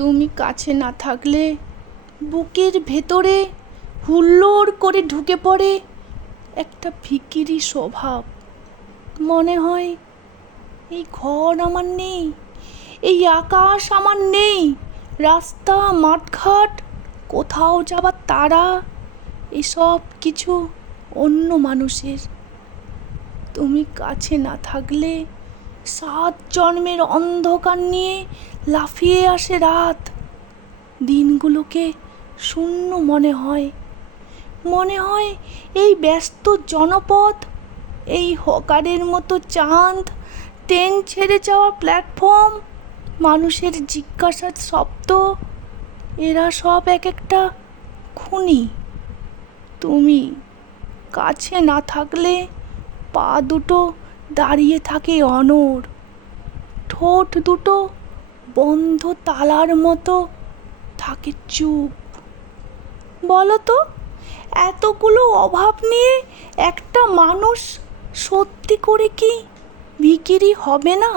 তুমি কাছে না থাকলে বুকের ভেতরে হুল্লোড় করে ঢুকে পড়ে একটা ভিখিরি স্বভাব। মনে হয় এই ঘর আমার নেই, এই আকাশ আমার নেই, রাস্তা মাঠঘাট কোথাও যাবার তারা এসব কিছু অন্য মানুষের। তুমি কাছে না থাকলে 7 জন্মের অন্ধকার নিয়ে লাফিয়ে আসে রাত। দিনগুলোকে শূন্য মনে হয়। মনে হয় এই ব্যস্ত জনপদ, এই হকারের মতো চাঁদ, ট্রেন ছেড়ে যাওয়া প্ল্যাটফর্ম, মানুষের জিজ্ঞাসার শব্দ, এরা সব এক একটা খুনি। তুমি কাছে না থাকলে পা দুটো দাঁড়িয়ে থাকে অনড়, ঠোঁট দুটো বন্ধ তালার মতো থাকে চুপ। বলো তো, এতগুলো অভাব নিয়ে একটা মানুষ সত্যি করে কি ভিখিরি হবে না?